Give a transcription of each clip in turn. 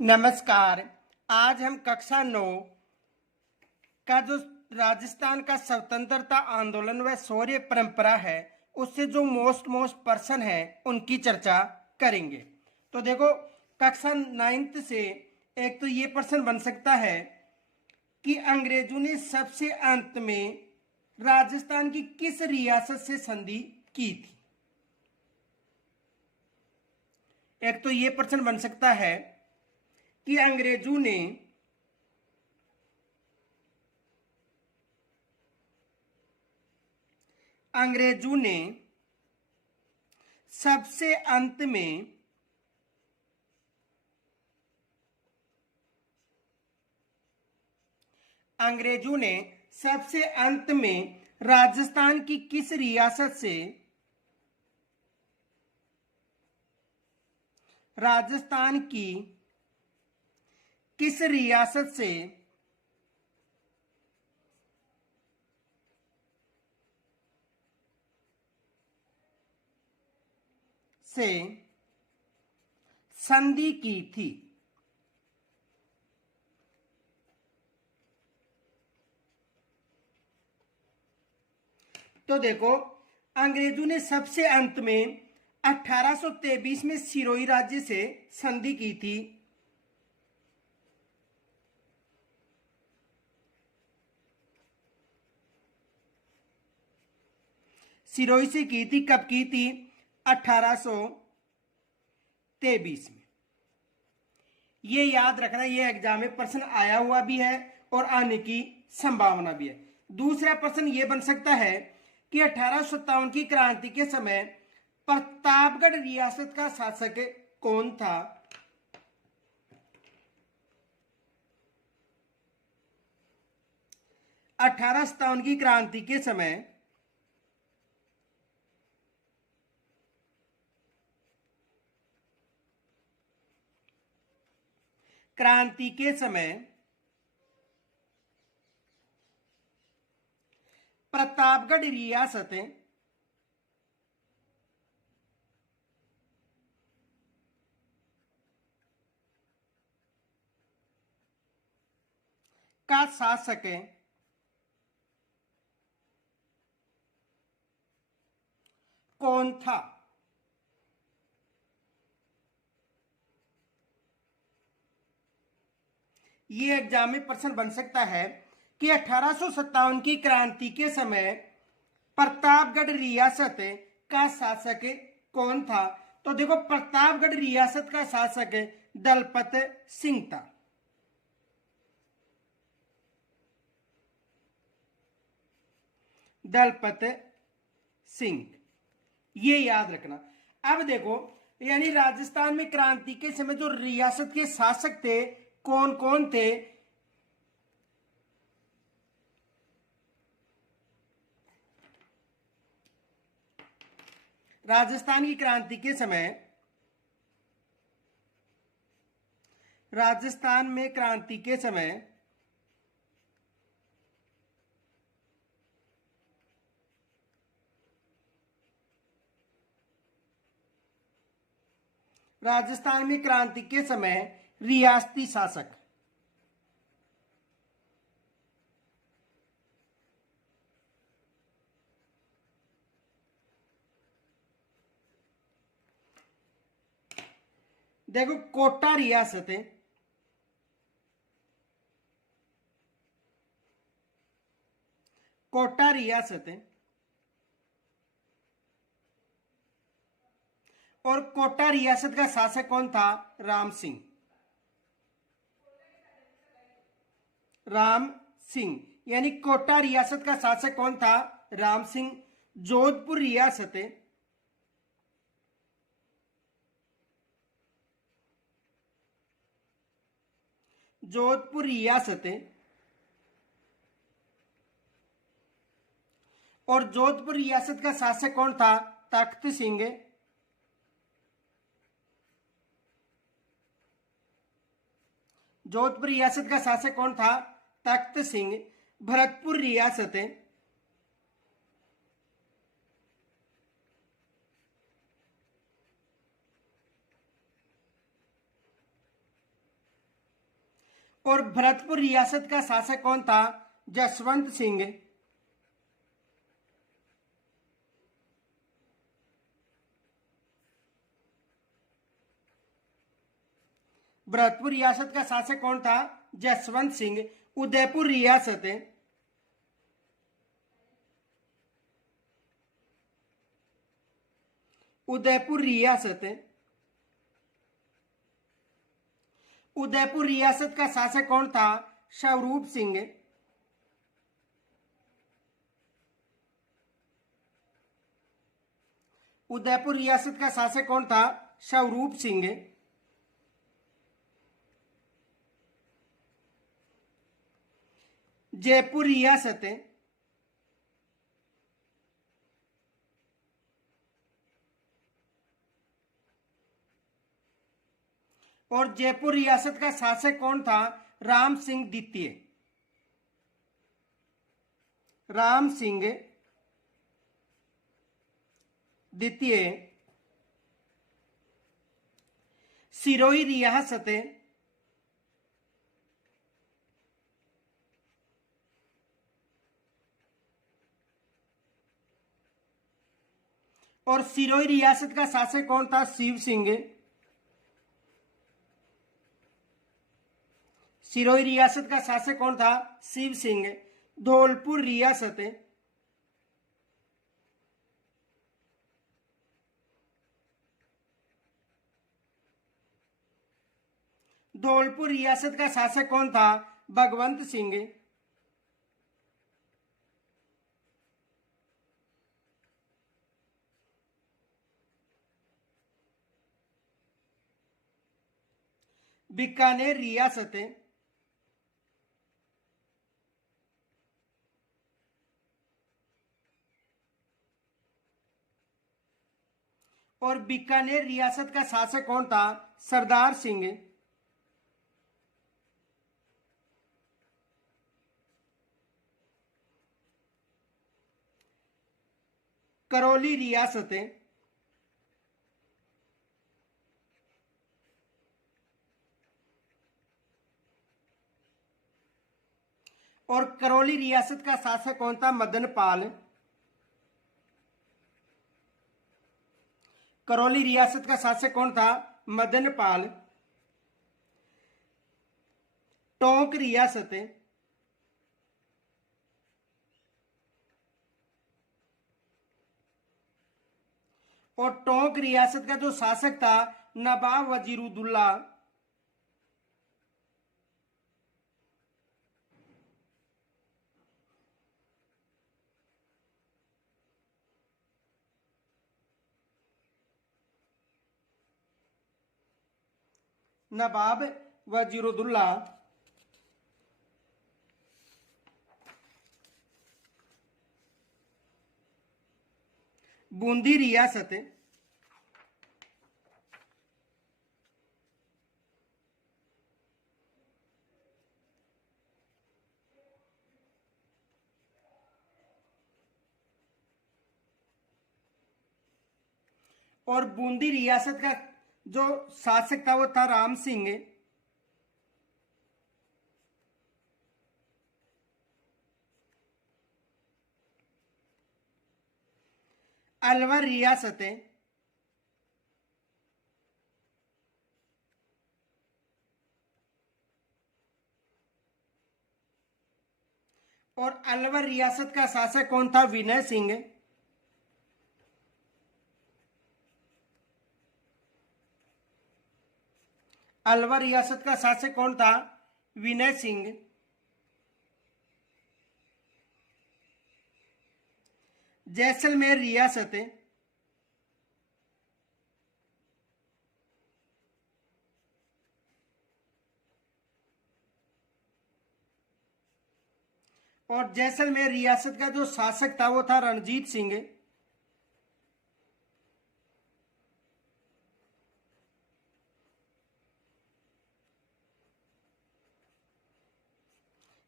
नमस्कार। आज हम कक्षा 9 का जो राजस्थान का स्वतंत्रता आंदोलन व शौर्य परंपरा है उससे जो मोस्ट पर्सन है उनकी चर्चा करेंगे। तो देखो, कक्षा 9th से एक तो ये प्रश्न बन सकता है कि अंग्रेजों ने सबसे अंत में राजस्थान की किस रियासत से संधि की थी। एक तो ये प्रश्न बन सकता है कि अंग्रेजों ने सबसे अंत में राजस्थान की किस रियासत से संधि की थी। तो देखो, अंग्रेजों ने सबसे अंत में 1823 में सिरोही राज्य से संधि की थी। सिरोही से की थी। कब की थी? 1823 में। ये याद रखना, ये एग्जाम में प्रश्न आया हुआ भी है और आने की संभावना भी है। दूसरा प्रश्न ये बन सकता है कि 1857 की क्रांति के समय प्रतापगढ़ रियासत का शासक कौन था। 1857 की क्रांति के समय प्रतापगढ़ रियासत का शासक कौन था। ये एग्जाम में प्रश्न बन सकता है कि 1857 की क्रांति के समय प्रतापगढ़ रियासत का शासक कौन था। तो देखो, प्रतापगढ़ रियासत का शासक दलपत सिंह था। दलपत सिंह, ये याद रखना। अब देखो, यानी राजस्थान में क्रांति के समय जो रियासत के शासक थे कौन कौन थे। राजस्थान में क्रांति के समय रियासती शासक देखो, कोटा रियासत और कोटा रियासत का शासक कौन था? राम सिंह। यानी कोटा रियासत का शासक कौन था? राम सिंह। जोधपुर रियासत और जोधपुर रियासत का शासक कौन था? तख्त सिंह। जोधपुर रियासत का शासक कौन था? तख्त सिंह। भरतपुर रियासत और भरतपुर रियासत का शासक कौन था? जसवंत सिंह। भरतपुर रियासत का शासक कौन था? जसवंत सिंह। उदयपुर रियासत, उदयपुर रियासत, उदयपुर रियासत का शासक कौन था? स्वरूप सिंह। उदयपुर रियासत का शासक कौन था? स्वरूप सिंह। जयपुर रियासत, और जयपुर रियासत का शासक कौन था? राम सिंह द्वितीय। राम सिंह द्वितीय। सिरोही रियासत, और सिरोही रियासत का शासक कौन था? शिव सिंह। सिरोही रियासत का शासक कौन था? शिव सिंह। धौलपुर रियासत, धौलपुर रियासत का शासक कौन था? भगवंत सिंह। बीकानेर रियासत, और बीकानेर रियासत का शासक कौन था? सरदार सिंह। करौली रियासत, और करौली रियासत का शासक कौन था? मदन पाल। करौली रियासत का शासक कौन था? मदन पाल। टोंक रियासत, और टोंक रियासत का जो शासक था नवाब वजीरुद्दौला। नवाब वजीरुद्दौला। बूंदी रियासत, और बूंदी रियासत का जो शासक था वो था राम सिंह। अलवर रियासत, और अलवर रियासत का शासक कौन था? विनय सिंह। अलवर रियासत का शासक कौन था? विनय सिंह। जैसलमेर रियासत, और जैसलमेर रियासत का जो शासक था वो था रणजीत सिंह।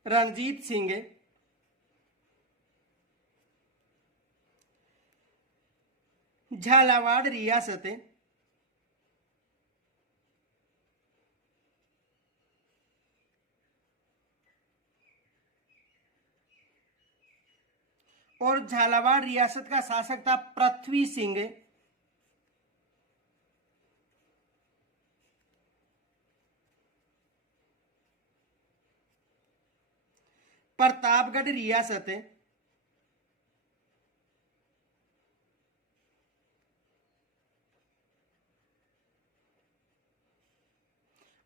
रणजीत सिंह। झालावाड़ रियासत, और झालावाड़ रियासत का शासक था पृथ्वी सिंह। प्रतापगढ़ रियासत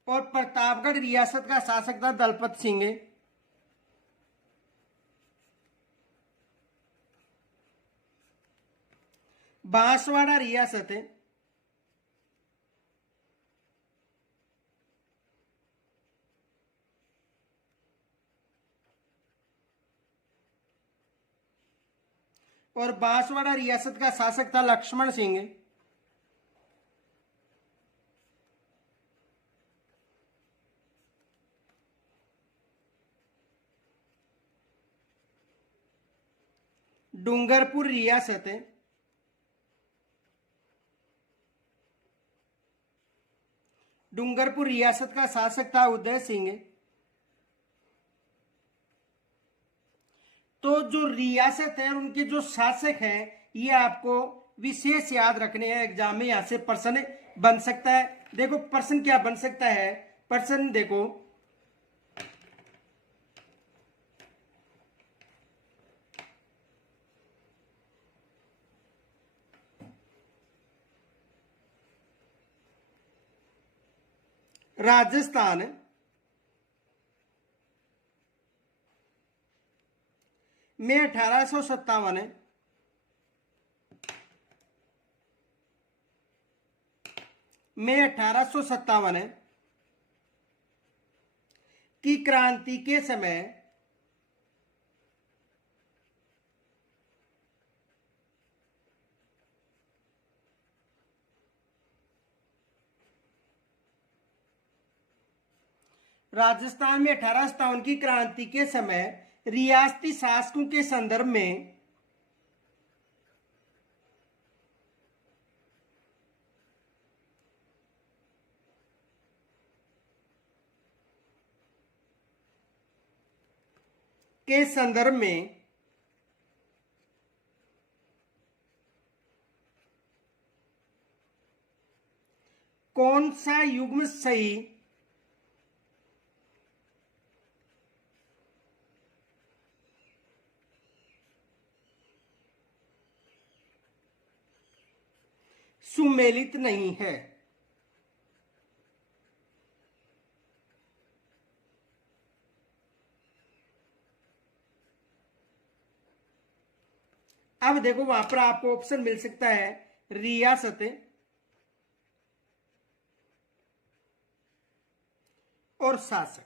और प्रतापगढ़ रियासत का शासक था दलपत सिंह। बांसवाड़ा रियासत और बांसवाड़ा रियासत का शासक था लक्ष्मण सिंह। डूंगरपुर रियासत डूंगरपुर रियासत का शासक था उदय सिंह। तो जो रियासत है उनके जो शासक हैं ये आपको विशेष याद रखने हैं। एग्जाम में यहां से प्रश्न बन सकता है। देखो प्रश्न क्या बन सकता है, प्रश्न देखो, राजस्थान में 1857 की क्रांति के समय राजस्थान में 1857 की क्रांति के समय रियासती शासकों के संदर्भ में कौन सा युग्म सही सुमेलित नहीं है। अब देखो वहां पर आपको ऑप्शन मिल सकता है रियासत और शासक।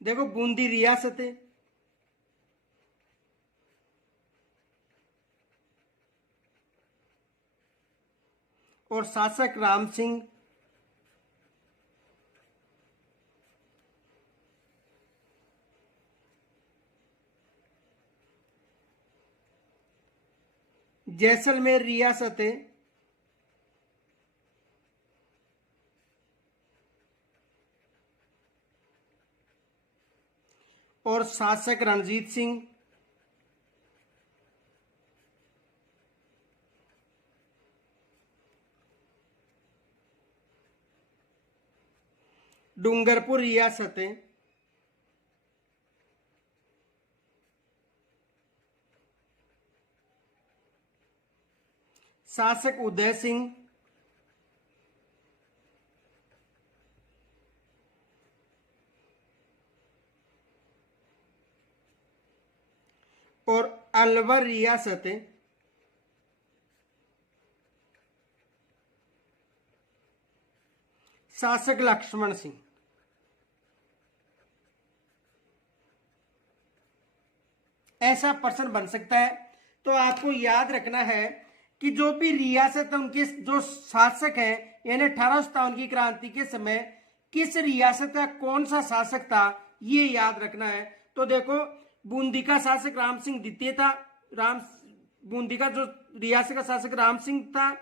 देखो बूंदी रियासत है और शासक राम सिंह। जैसलमेर रियासत है और शासक रणजीत सिंह। डूंगरपुर रियासत है शासक उदय सिंह। और अलवर रियासत है शासक लक्ष्मण सिंह। ऐसा प्रश्न बन सकता है। तो आपको याद रखना है कि जो भी रियासत है उनके जो शासक हैं यानी 1857 की क्रांति के समय किस रियासत का कौन सा शासक था ये याद रखना है। तो देखो बूंदी का शासक राम सिंह द्वितीय था। बूंदी का जो रियासत का शासक राम सिंह था।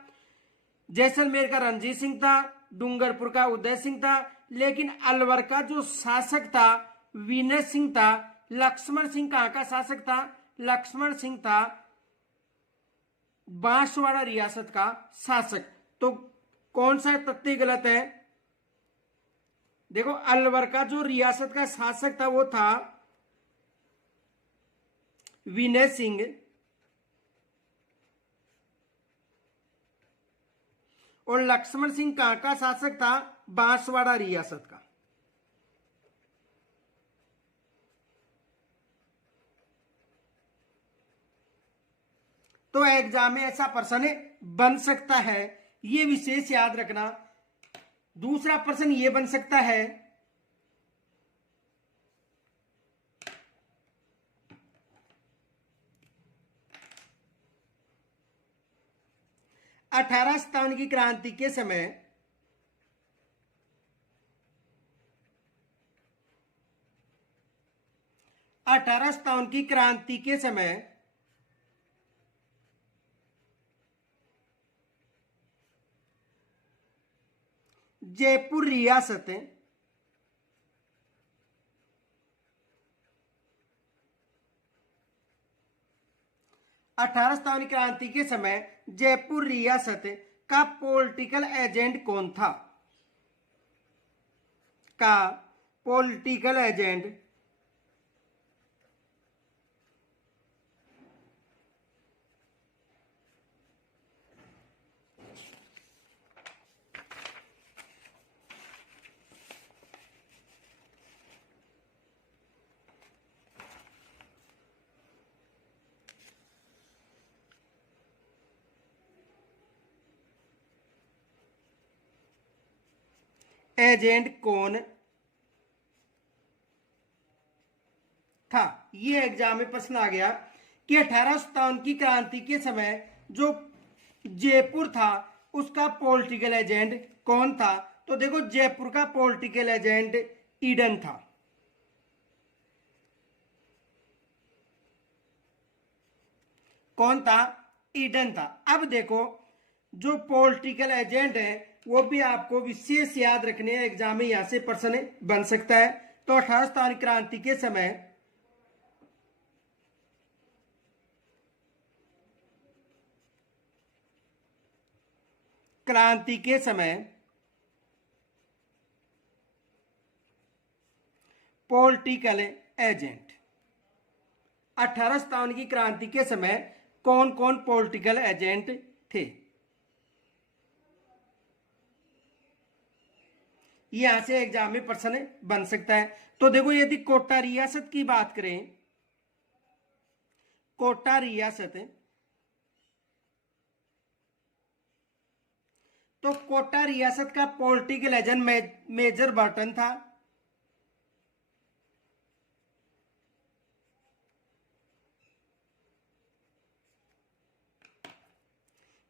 जैसलमेर का रणजीत सिंह था। डूंगरपुर का उदय सिंह था। लेकिन अलवर का जो शासक था विनय सिंह था। लक्ष्मण सिंह कहां का शासक था? लक्ष्मण सिंह था बांसवाड़ा रियासत का शासक। तो कौन सा तथ्य गलत है? देखो, अलवर का जो रियासत का शासक था वो था विनय सिंह, और लक्ष्मण सिंह कहां का शासक था? बांसवाड़ा रियासत का। तो एग्जाम में ऐसा प्रश्न बन सकता है, ये विशेष याद रखना। दूसरा प्रश्न ये बन सकता है, 1857 की क्रांति के समय 1857 की क्रांति के समय जयपुर रियासत 1857 क्रांति के समय जयपुर रियासत का पॉलिटिकल एजेंट कौन था? का पॉलिटिकल एजेंट कौन था? ये एग्जाम में प्रश्न आ गया कि 1857 की क्रांति के समय जो जयपुर था उसका पॉलिटिकल एजेंट कौन था? तो देखो, जयपुर का पॉलिटिकल एजेंट ईडन था। कौन था? ईडन था। अब देखो, जो पॉलिटिकल एजेंट है वो भी आपको विशेष याद रखने हैं, एग्जाम में यहां से प्रश्न बन सकता है। तो 1857 क्रांति के समय पॉलिटिकल एजेंट 1857 की क्रांति के समय कौन कौन पॉलिटिकल एजेंट थे? यहां से एग्जाम में प्रश्न बन सकता है। तो देखो, यदि कोटा रियासत की बात करें, कोटा रियासत, तो कोटा रियासत का पॉलिटिकल एजेंट मेजर बर्टन था।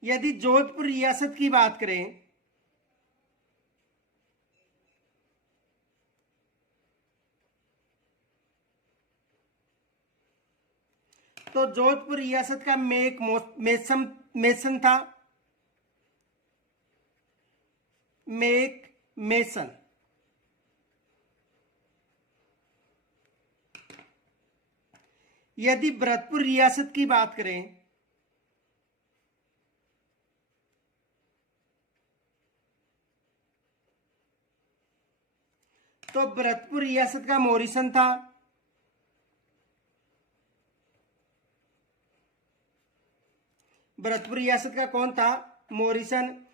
यदि जोधपुर रियासत की बात करें, तो जोधपुर रियासत का मेसन था, मेक मेसन। यदि भरतपुर रियासत की बात करें, तो भरतपुर रियासत का मोरिसन था। भरतपुर रियासत का कौन था? मोरिसन।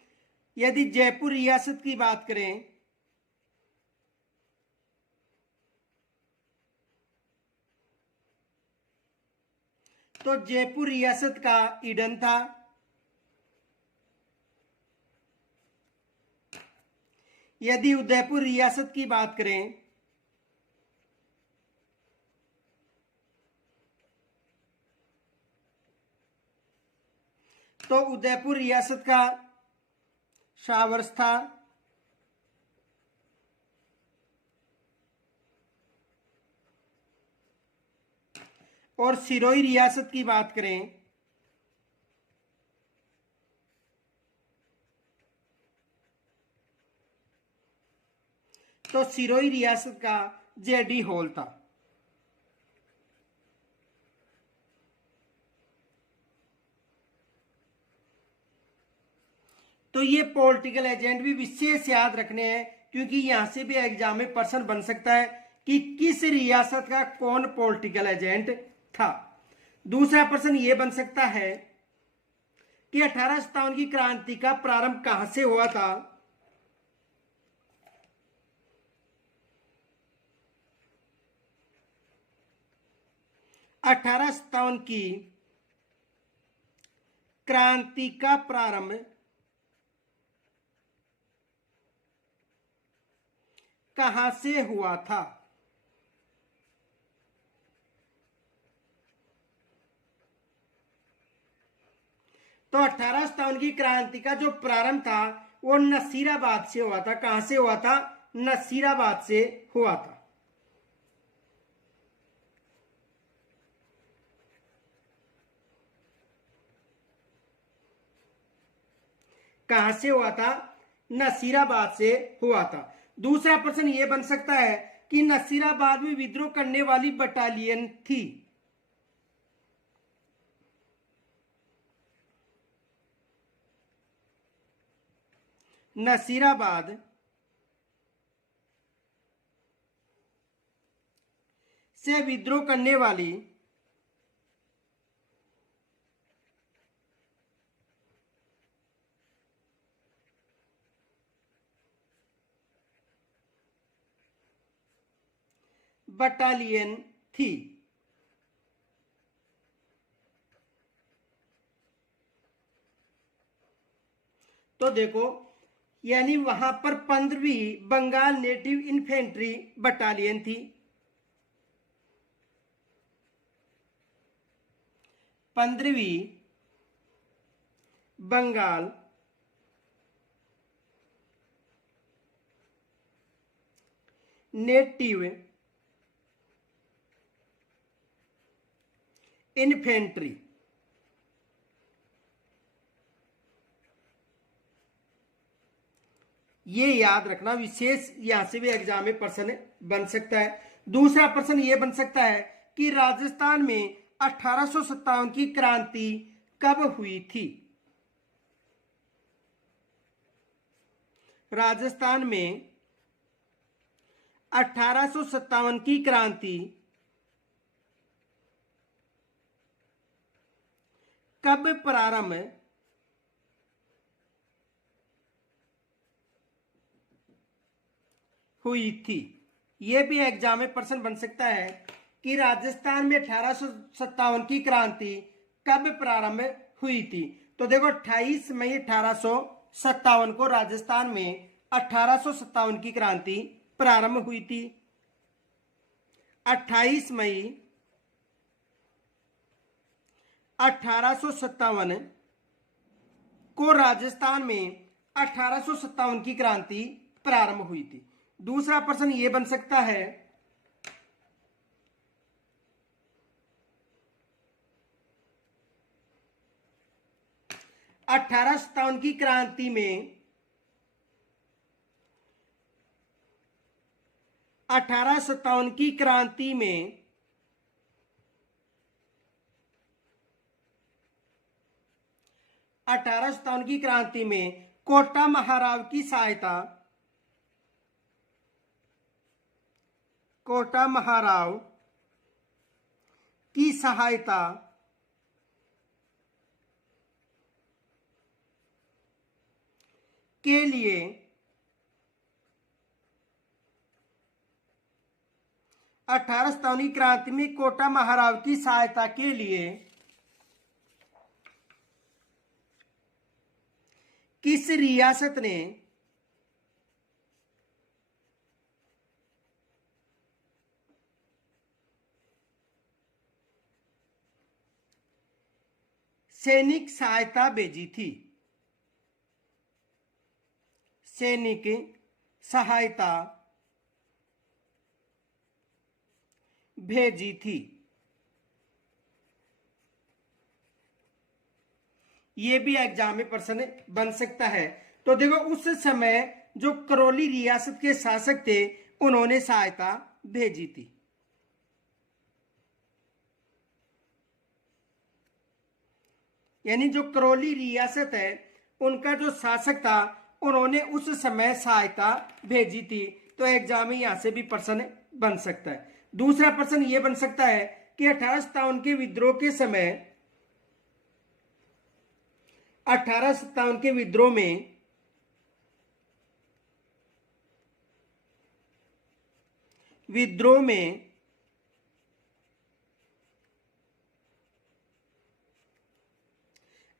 यदि जयपुर रियासत की बात करें, तो जयपुर रियासत का ईडन था। यदि उदयपुर रियासत की बात करें, तो उदयपुर रियासत का शावर्स था। और सिरोही रियासत की बात करें, तो सिरोही रियासत का जेडी हॉल था। तो ये पॉलिटिकल एजेंट भी विशेष याद रखने हैं, क्योंकि यहां से भी एग्जाम में प्रश्न बन सकता है कि किस रियासत का कौन पॉलिटिकल एजेंट था। दूसरा प्रश्न ये बन सकता है कि 1857 की क्रांति का प्रारंभ कहां से हुआ था। अठारह सत्तावन की क्रांति का प्रारंभ कहां से हुआ था। तो 1857 की क्रांति का जो प्रारंभ था वो नसीराबाद से हुआ था। कहां से हुआ था? नसीराबाद से हुआ था। कहां से हुआ था? नसीराबाद से हुआ था। दूसरा प्रश्न यह बन सकता है कि नसीराबाद में विद्रोह करने वाली बटालियन थी। नसीराबाद से विद्रोह करने वाली बटालियन थी। तो देखो, यानी वहां पर 15वीं बंगाल नेटिव इन्फेंट्री बटालियन थी। 15वीं बंगाल नेटिव इन्फेंट्री, ये याद रखना विशेष, यहां से भी एग्जाम में प्रश्न बन सकता है। दूसरा प्रश्न ये बन सकता है कि राजस्थान में 1857 की क्रांति कब हुई थी। राजस्थान में 1857 की क्रांति कब प्रारंभ हुई थी। यह भी एग्जाम में प्रश्न बन सकता है कि राजस्थान में 1857 की क्रांति कब प्रारंभ हुई थी। तो देखो, 28 मई 1857 को राजस्थान में 1857 की क्रांति प्रारंभ हुई थी। 28 मई 1857 को राजस्थान में 1857 की क्रांति प्रारंभ हुई थी। दूसरा प्रश्न यह बन सकता है 1857 की क्रांति में 1857 की क्रांति में कोटा महाराव की सहायता, कोटा महाराव की सहायता के लिए 1857 की क्रांति में कोटा महाराव की सहायता के लिए किस रियासत ने सैनिक सहायता भेजी थी। सैनिक सहायता भेजी थी। ये भी एग्जाम में प्रश्न बन सकता है। तो देखो, उस समय जो करौली रियासत के शासक थे उन्होंने सहायता भेजी थी। यानी जो करौली रियासत है उनका जो शासक था उन्होंने उस समय सहायता भेजी थी। तो एग्जाम में यहां से भी प्रश्न बन सकता है। दूसरा प्रश्न यह बन सकता है कि 1857 के विद्रोह के समय 1857 के विद्रोह में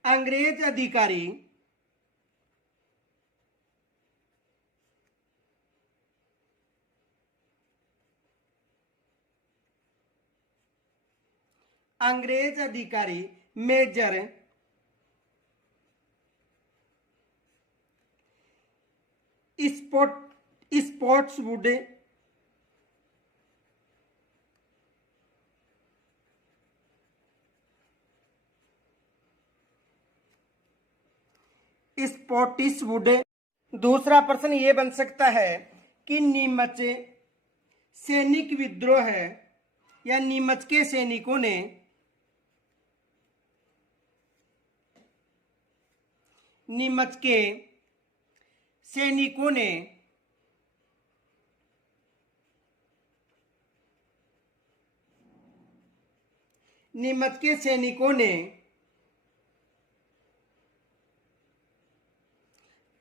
अंग्रेज अधिकारी मेजर स्पोर्ट्सवुड दूसरा प्रश्न ये बन सकता है कि नीमच सैनिक विद्रोह है या नीमच के सैनिकों ने नीमच के सैनिकों ने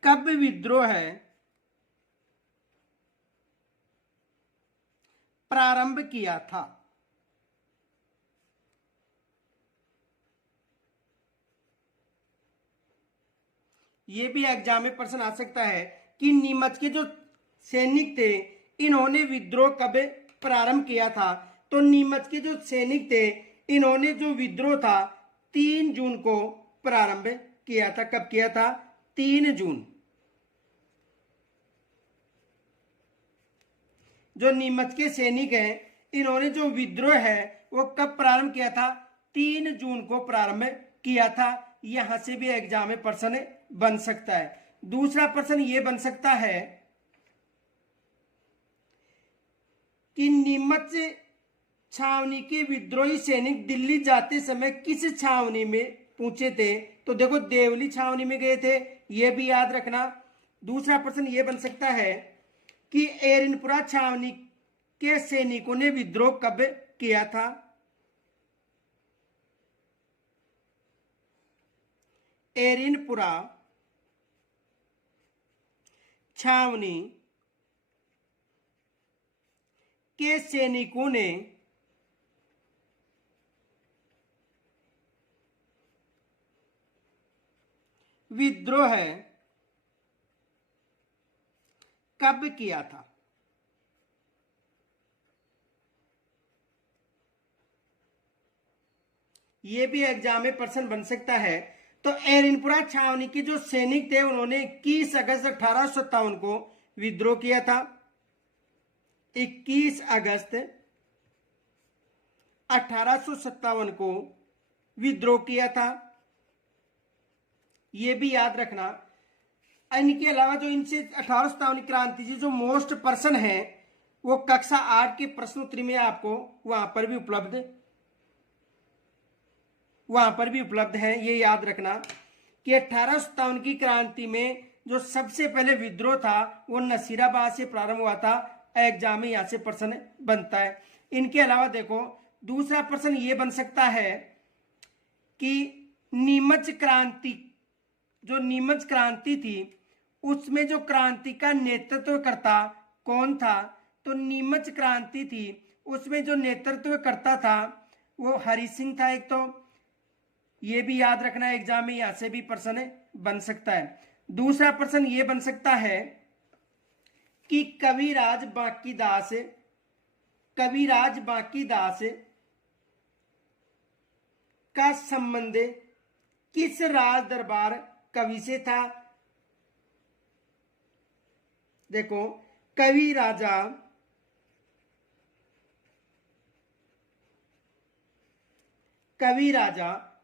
कब विद्रोह प्रारंभ किया था। यह भी एग्जाम में प्रश्न आ सकता है कि नीमच के जो सैनिक थे इन्होंने विद्रोह कब प्रारंभ किया था। तो नीमच के जो सैनिक थे इन्होंने जो विद्रोह था 3 जून को प्रारंभ किया था। कब किया था? 3 जून। जो नीमच के सैनिक हैं इन्होंने जो विद्रोह है वो कब प्रारंभ किया था? 3 जून को प्रारंभ किया था। यहां से भी एग्जाम में प्रश्न बन सकता है। दूसरा प्रश्न ये बन सकता है कि नीमच छावनी के विद्रोही सैनिक दिल्ली जाते समय किस छावनी में पहुंचे थे। तो देखो देवली छावनी में गए थे, यह भी याद रखना। दूसरा प्रश्न यह बन सकता है कि एरिनपुरा छावनी के सैनिकों ने विद्रोह कब किया था। एरिनपुरा छावनी के सैनिकों ने विद्रोह कब किया था। यह भी एग्जाम में प्रश्न बन सकता है। तो एरिनपुरा छावनी के जो सैनिक थे उन्होंने 21 अगस्त 1857 को विद्रोह किया था। 21 अगस्त 1857 को विद्रोह किया था। यह भी याद रखना। इनके अलावा जो इनसे 1857 क्रांति से जो मोस्ट पर्सन है वो कक्षा 8 के प्रश्नोत्तरी में आपको वहां पर भी उपलब्ध है। ये याद रखना कि 1857 की क्रांति में जो सबसे पहले विद्रोह था वो नसीराबाद से प्रारंभ हुआ था। एग्जाम में यहां से प्रश्न बनता है। इनके अलावा देखो दूसरा प्रश्न ये बन सकता है कि नीमच क्रांति थी उसमें जो क्रांति का नेतृत्वकर्ता कौन था। तो नीमच क्रांति थी उसमें जो नेतृत्वकर्ता था वो हरि सिंह था एक। तो ये भी याद रखना, एग्जाम में यहां से भी प्रश्न बन सकता है। दूसरा प्रश्न ये बन सकता है कि कविराज बांकीदास का संबंध किस राज दरबार कवि से था। देखो कवि राजा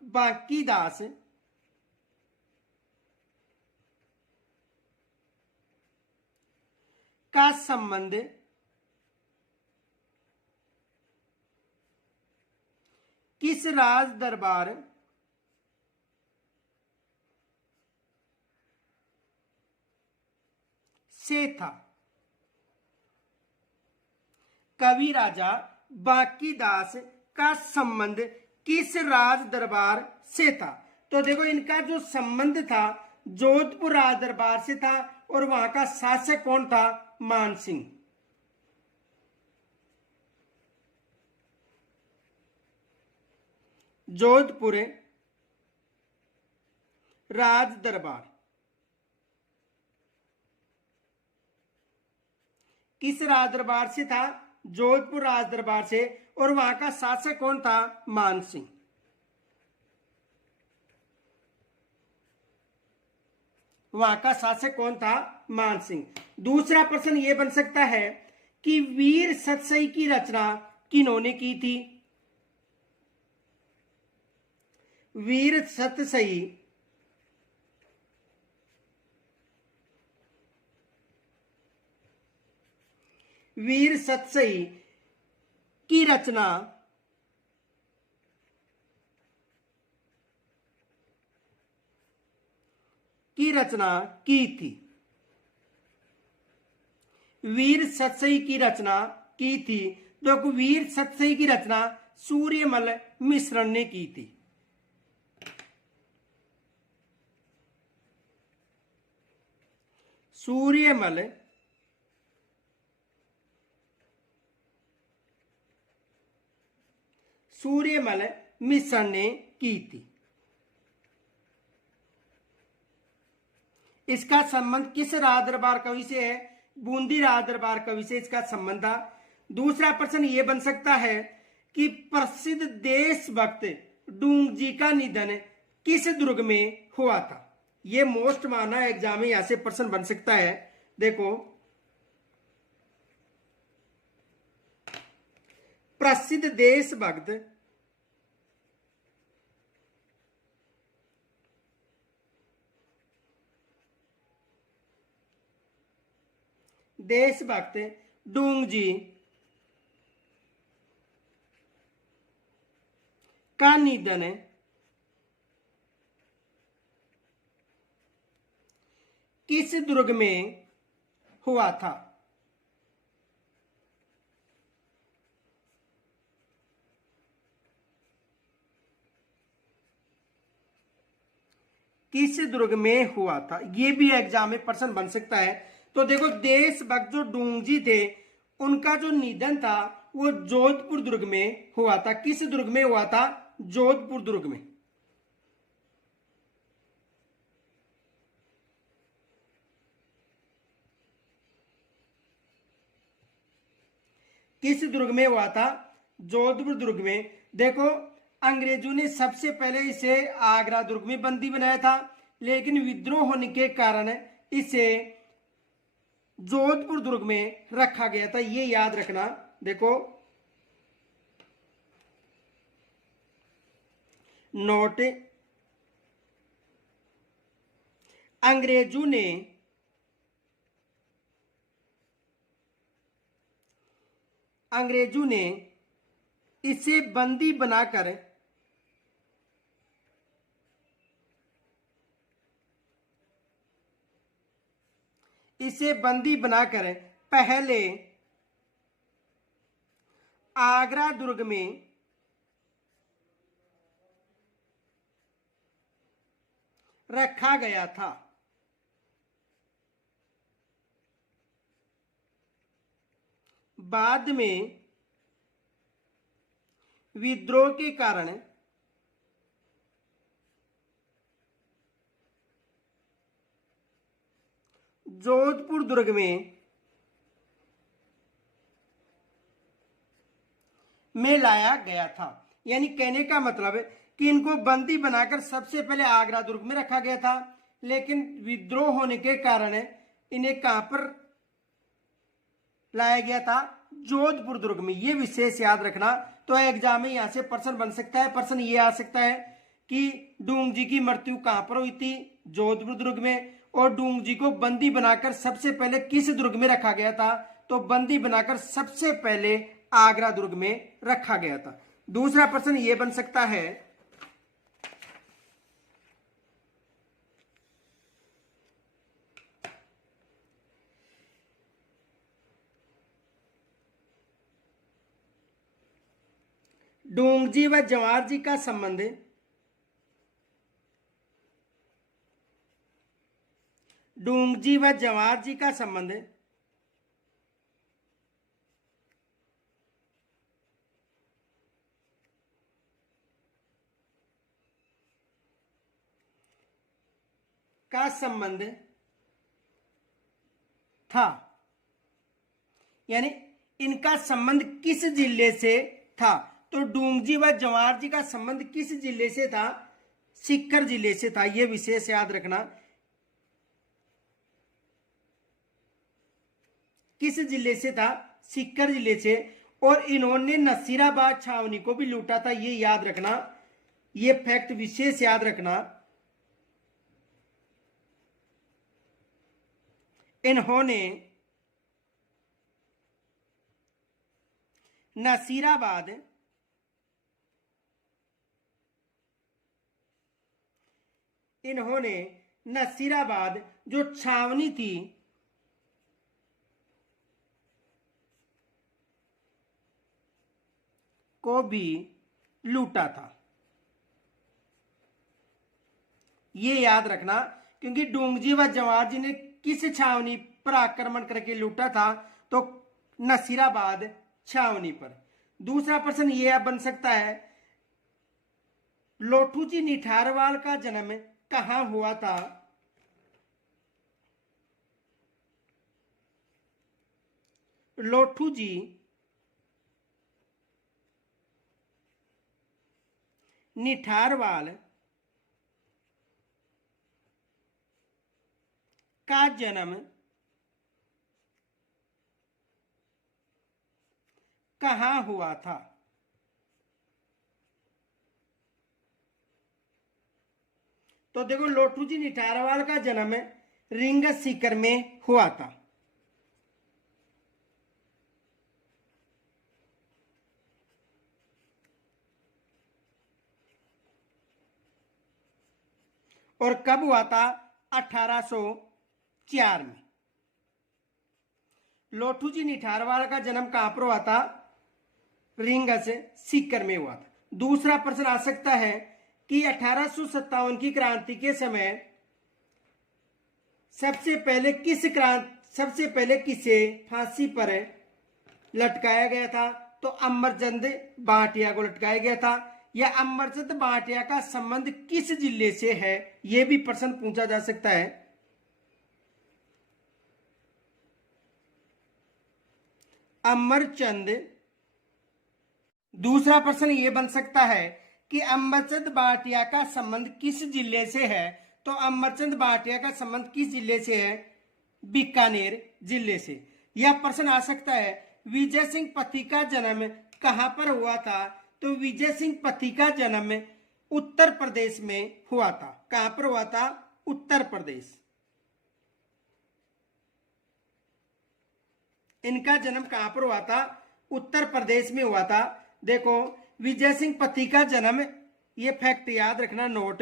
बांकीदास का संबंध किस राज दरबार से था? कवि राजा बांकीदास का संबंध किस राज दरबार से था? तो देखो इनका जो संबंध था जोधपुर राज दरबार से था और वहां का शासक कौन था? मान सिंह। जोधपुर राज दरबार किस राज दरबार से था? जोधपुर राज दरबार से, और वहां का शासक कौन था? मान सिंह। वहां का शासक कौन था? मान सिंह। दूसरा प्रश्न यह बन सकता है कि वीर सतसई की रचना किन्होंने की थी? वीर सतसई वीर सतसई की रचना की थी। वीर सतसई की रचना की थी। तो वीर सतसई की रचना सूर्यमल मिश्रण ने की थी। सूर्यमल मिश्रण ने की थी। इसका संबंध किस राज दरबार कवि से है? बूंदी राज दरबार कवि से इसका संबंध था। दूसरा प्रश्न यह बन सकता है कि प्रसिद्ध देशभक्त डूंग जी का निधन किस दुर्ग में हुआ था? यह मोस्ट माना एग्जाम में यहां से प्रश्न बन सकता है। देखो, प्रसिद्ध देशभक्त डूंग जी का निधन किस दुर्ग में हुआ था? किस दुर्ग में हुआ था? यह भी एग्जाम में प्रश्न बन सकता है। तो देखो, देशभक्त जो डूंगजी थे उनका जो निधन था वो जोधपुर दुर्ग में हुआ था। किस दुर्ग में हुआ था? जोधपुर दुर्ग में। किस दुर्ग में हुआ था? जोधपुर दुर्ग में। देखो, अंग्रेजों ने सबसे पहले इसे आगरा दुर्ग में बंदी बनाया था, लेकिन विद्रोह होने के कारण इसे जोधपुर दुर्ग में रखा गया था। ये याद रखना। देखो, नोट, अंग्रेजों ने इसे बंदी बनाकर पहले आगरा दुर्ग में रखा गया था। बाद में विद्रोह के कारण जोधपुर दुर्ग में लाया गया था। यानी कहने का मतलब कि इनको बंदी बनाकर सबसे पहले आगरा दुर्ग में रखा गया था, लेकिन विद्रोह होने के कारण इन्हें कहां पर लाया गया था? जोधपुर दुर्ग में। ये विशेष याद रखना। तो एग्जाम में यहां से प्रश्न बन सकता है। प्रश्न ये आ सकता है कि डूंग जी की मृत्यु कहां पर हुई थी? जोधपुर दुर्ग में। और डूंगजी को बंदी बनाकर सबसे पहले किस दुर्ग में रखा गया था? तो बंदी बनाकर सबसे पहले आगरा दुर्ग में रखा गया था। दूसरा प्रश्न यह बन सकता है, डोंगजी व जवाहर जी का संबंध, डोंगजी व जवाहर जी का संबंध का संबंध था, यानी इनका संबंध किस जिले से था? तो डूंगजी व जवाहर जी का संबंध किस जिले से था? सीकर जिले से था। यह विशेष याद रखना, किस जिले से था? सीकर जिले से। और इन्होंने नसीराबाद छावनी को भी लूटा था, यह याद रखना, यह फैक्ट विशेष याद रखना। इन्होंने नसीराबाद जो छावनी थी को भी लूटा था, ये याद रखना। क्योंकि डोंगजी व जवाहर जी ने किस छावनी पर आक्रमण करके लूटा था? तो नसीराबाद छावनी पर। दूसरा प्रश्न यह बन सकता है, लोठू जी निठारवाल का जन्म कहां हुआ था? लोठू जी निठारवाल का जन्म कहां हुआ था? तो देखो, लोठू जी निठारवाल का जन्म रिंग सीकर में हुआ था। और कब हुआ था? 1804 में। लोठू जी निठारवाल का जन्म कहां पर हुआ था? रिंगस सीकर में हुआ था। दूसरा प्रश्न आ सकता है कि 1857 की क्रांति के समय सबसे पहले किसे फांसी पर लटकाया गया था? तो अमरचंद भाटिया को लटकाया गया था। या अमरचंद भाटिया का संबंध किस जिले से है? यह भी प्रश्न पूछा जा सकता है। अमरचंद, दूसरा प्रश्न यह बन सकता है कि अमरचंद भाटिया का संबंध किस जिले से है? तो अमरचंद भाटिया का संबंध किस जिले से है? बीकानेर जिले से। यह प्रश्न आ सकता है, विजय सिंह पति का जन्म कहां पर हुआ था? तो विजय सिंह पति का जन्म उत्तर प्रदेश में हुआ था। कहां पर हुआ था? उत्तर प्रदेश। इनका जन्म कहां पर हुआ था? उत्तर प्रदेश में हुआ था। देखो, विजय सिंह पति का जन्म, ये फैक्ट याद रखना, नोट,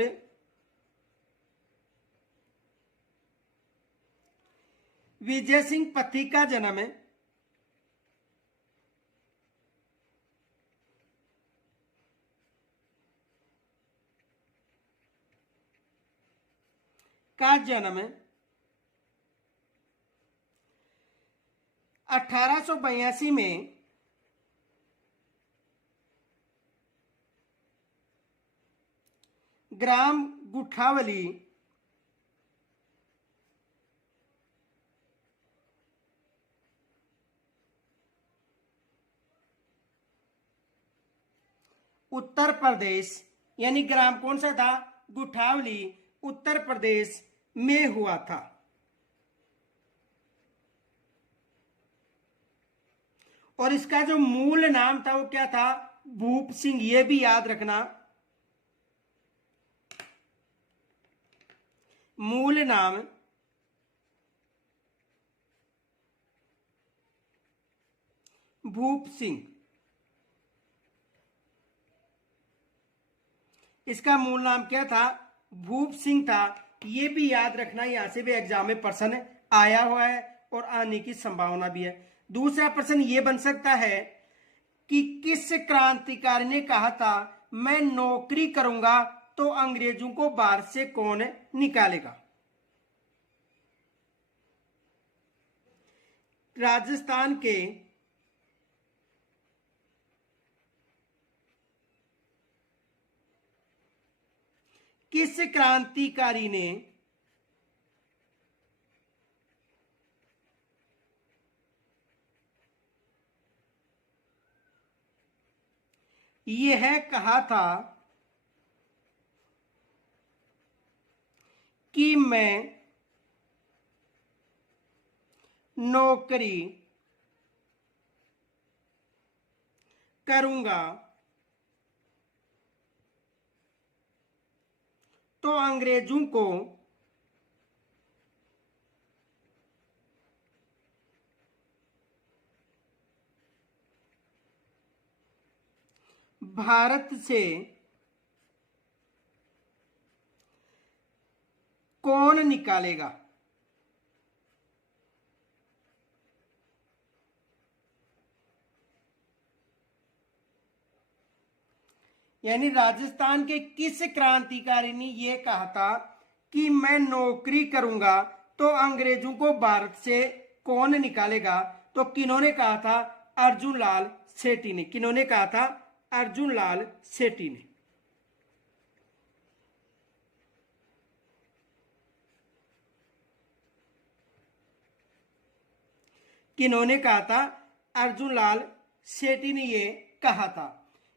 विजय सिंह पति का जन्म का जन्म 1882 में ग्राम गुठावली उत्तर प्रदेश, यानी ग्राम कौन सा था? गुठावली, उत्तर प्रदेश में हुआ था। और इसका जो मूल नाम था वो क्या था? भूप सिंह। ये भी याद रखना, मूल नाम भूप सिंह। इसका मूल नाम क्या था? भूप सिंह था। ये भी याद रखना, यहां से भी एग्जाम में प्रश्न आया हुआ है और आने की संभावना भी है। दूसरा प्रश्न ये बन सकता है कि किस क्रांतिकारी ने कहा था मैं नौकरी करूंगा तो अंग्रेजों को भारत से कौन निकालेगा? राजस्थान के किस क्रांतिकारी ने यह कहा था कि मैं नौकरी करूंगा तो अंग्रेजों को भारत से कौन निकालेगा? यानी राजस्थान के किस क्रांतिकारी ने यह कहा था कि मैं नौकरी करूंगा तो अंग्रेजों को भारत से कौन निकालेगा? तो किन्होंने कहा था? अर्जुन लाल सेठी ने। किन्होंने कहा था? अर्जुन लाल सेठी ने। किन्होंने कहा था? अर्जुन लाल सेठी ने ये कहा था।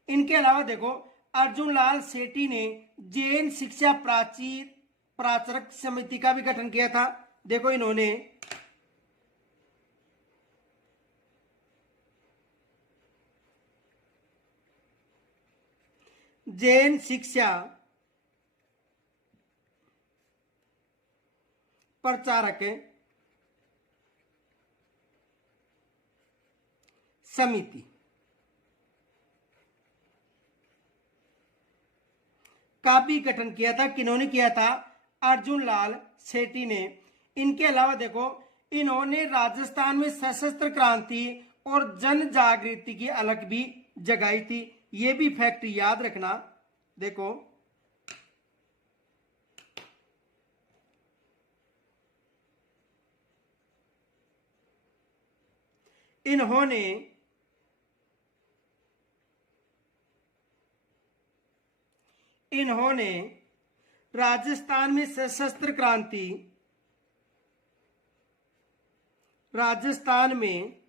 इनके अलावा देखो, अर्जुन लाल सेठी ने जैन शिक्षा प्राचारक समिति का भी गठन किया था। देखो, इन्होंने जैन शिक्षा प्रचारक समिति का भी गठन किया था। किन्होंने किया था? अर्जुन लाल सेठी ने। इनके अलावा देखो, इन्होंने राजस्थान में सशस्त्र क्रांति और जन जागृति की अलख भी जगाई थी। ये भी फैक्ट याद रखना। देखो, इन्होंने राजस्थान में सशस्त्र क्रांति, राजस्थान में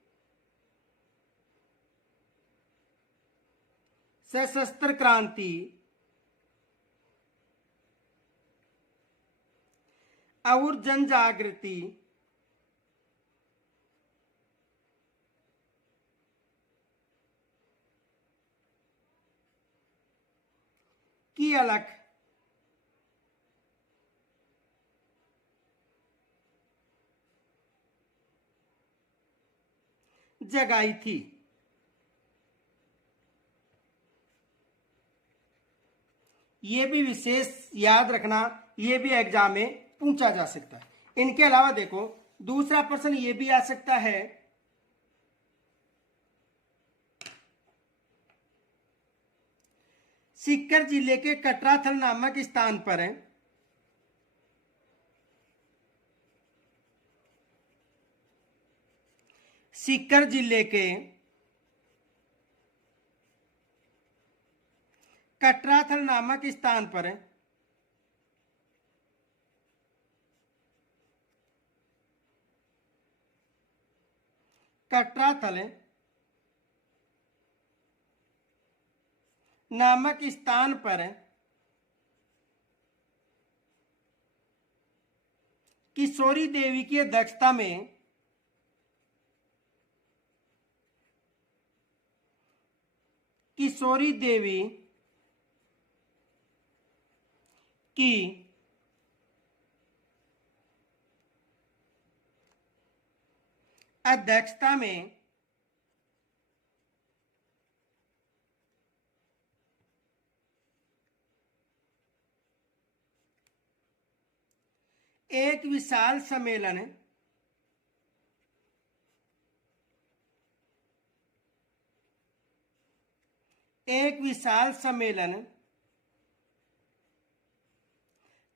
सशस्त्र क्रांति और जन जागृति की अलख जगाई थी। ये भी विशेष याद रखना, ये भी एग्जाम में पूछा जा सकता है। इनके अलावा देखो, दूसरा प्रश्न ये भी आ सकता है, सीकर जिले के कटराथल नामक स्थान पर है सीकर जिले के कटराथल नामक स्थान पर कटराथल नामक स्थान पर किशोरी देवी की अध्यक्षता में किशोरी देवी की अध्यक्षता में एक विशाल सम्मेलन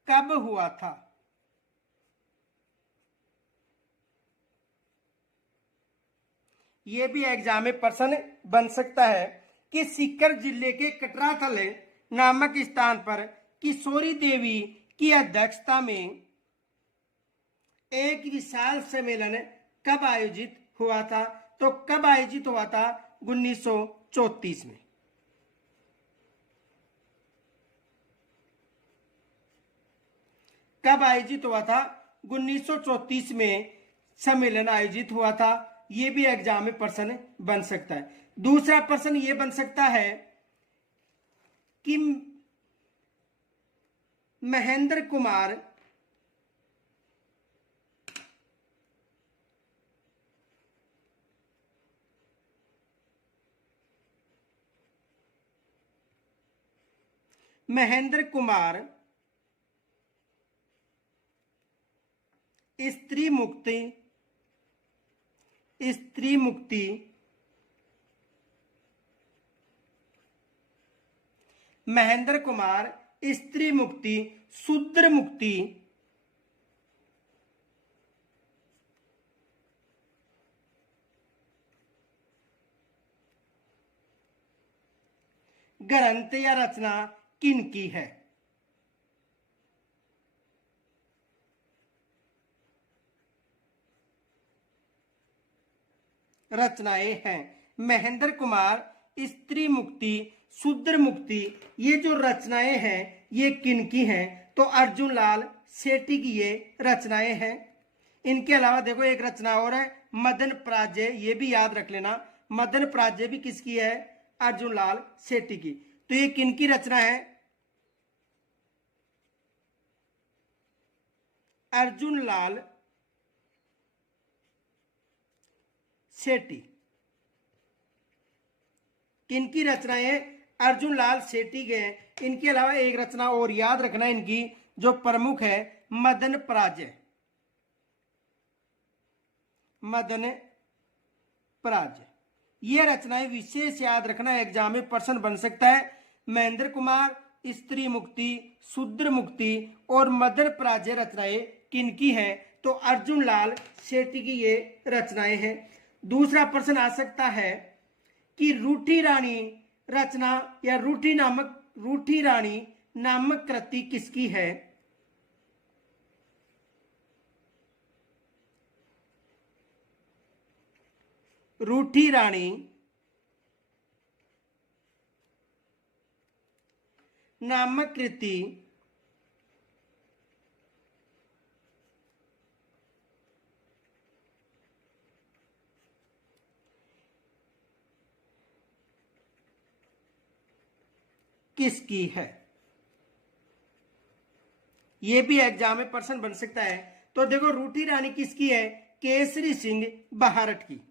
कब हुआ था? ये भी एग्जाम में प्रश्न बन सकता है कि सीकर जिले के कटराथल नामक स्थान पर किशोरी देवी की अध्यक्षता में एक विशाल सम्मेलन कब आयोजित हुआ था? तो कब आयोजित हुआ था? 1934 में। कब आयोजित हुआ था? 1934 में सम्मेलन आयोजित हुआ था। ये भी एग्जाम में प्रश्न बन सकता है। दूसरा प्रश्न ये बन सकता है कि महेंद्र कुमार स्त्री मुक्ति महेंद्र कुमार स्त्री मुक्ति शूद्र मुक्ति ग्रंथ या रचना किनकी है? रचनाएं हैं महेंद्र कुमार स्त्री मुक्ति शूद्र मुक्ति। ये जो रचनाएं हैं ये किनकी हैं? तो अर्जुन लाल सेठी की ये रचनाएं हैं। इनके अलावा देखो एक रचना और है मदन पराजय, ये भी याद रख लेना। मदन पराजय भी किसकी है? अर्जुन लाल सेठी की। तो ये किनकी रचना है? अर्जुन लाल सेठी। किनकी रचनाएं? अर्जुन लाल सेठी के हैं। इनके अलावा एक रचना और याद रखना इनकी जो प्रमुख है मदन पराजय। मदन पराजय ये रचनाएं विशेष याद रखना, एग्जाम में प्रश्न बन सकता है। महेंद्र कुमार स्त्री मुक्ति शूद्र मुक्ति और मदन पराजय रचनाएं किनकी हैं? तो अर्जुन लाल सेठी की ये रचनाएं हैं। दूसरा प्रश्न आ सकता है कि रूठी रानी रचना या रूठी रानी नामक कृति किसकी है? रूठी रानी नामक कृति किसकी है? यह भी एग्जाम में प्रश्न बन सकता है। तो देखो रूठी रानी किसकी है? केसरी सिंह बहारट की।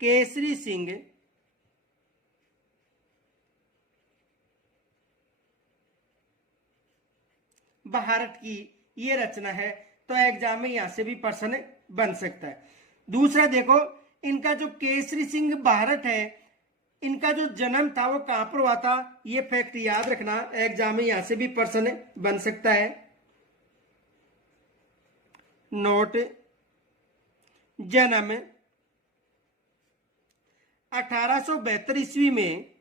केसरी सिंह बहारट की ये रचना है। तो एग्जाम में यहां से भी प्रश्न बन सकता है। दूसरा देखो इनका जो केसरी सिंह बहारट है इनका जो जन्म था वो कहां पर हुआ था? ये फैक्ट याद रखना, एग्जाम में यहां से भी प्रश्न बन सकता है। नोट जन्म 1872 ईस्वी में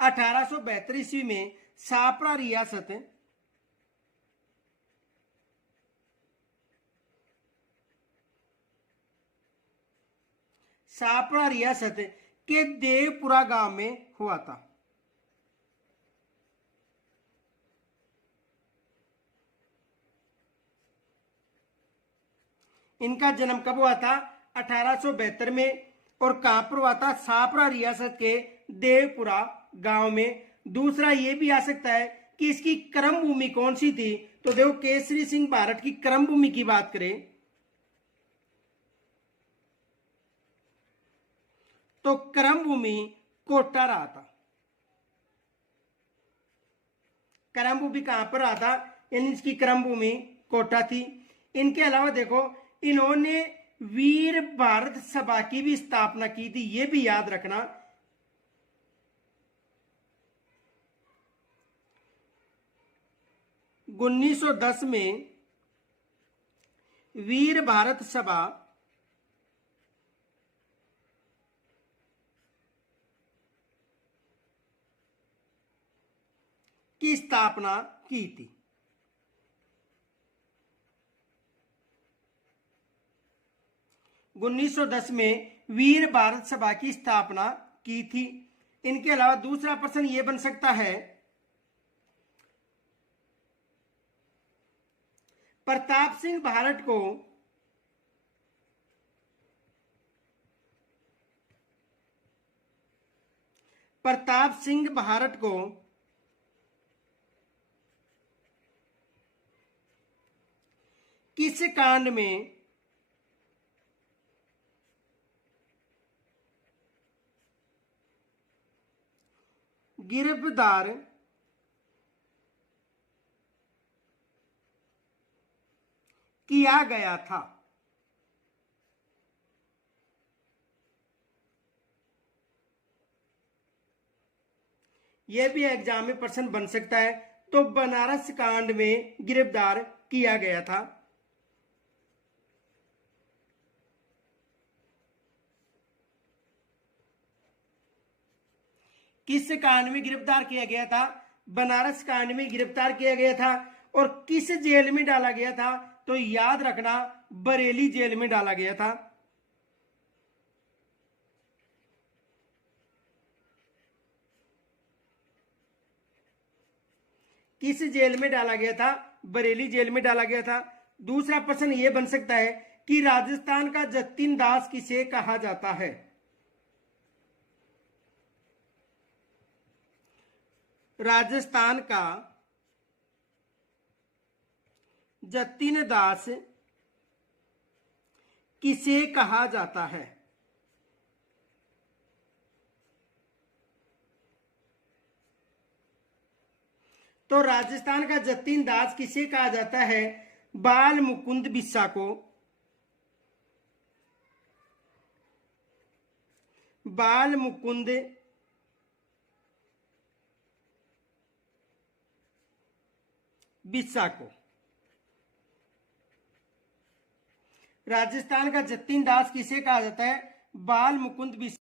1872 ईस्वी में सापरा रियासत के देवपुरा गांव में हुआ था। इनका जन्म कब हुआ था? 1872 में। और कहां पर हुआ था? सापरा रियासत के देवपुरा गांव में। दूसरा ये भी आ सकता है कि इसकी कर्म भूमि कौन सी थी? तो देखो केसरी सिंह बहारट की कर्म भूमि की बात करें तो कर्म भूमि कोटा रहा था। कर्म भूमि कहां पर आता, यानी इसकी कर्म भूमि कोटा थी। इनके अलावा देखो इन्होंने वीर भारत सभा की भी स्थापना की थी, ये भी याद रखना। 1910 में वीर भारत सभा की स्थापना की थी। उन्नीस सौ 10 में वीर भारत सभा की स्थापना की थी। इनके अलावा दूसरा प्रश्न यह बन सकता है, प्रताप सिंह भारत को किस कांड में गिरफ्तार किया गया था? यह भी एग्जाम में प्रश्न बन सकता है। तो बनारस कांड में गिरफ्तार किया गया था। किस कांड में गिरफ्तार किया गया था? बनारस कांड में गिरफ्तार किया गया था। और किस जेल में डाला गया था? तो याद रखना, बरेली जेल में डाला गया था। किस जेल में डाला गया था? बरेली जेल में डाला गया था। दूसरा प्रश्न यह बन सकता है कि राजस्थान का जतिन दास किसे कहा जाता है? राजस्थान का जतिन दास किसे कहा जाता है? तो राजस्थान का जतिन दास किसे कहा जाता है? बाल मुकुंद बिस्सा को। बाल मुकुंद बिस्सा को राजस्थान का जतिन दास किसे कहा जाता है? बाल मुकुंद बिस्सा।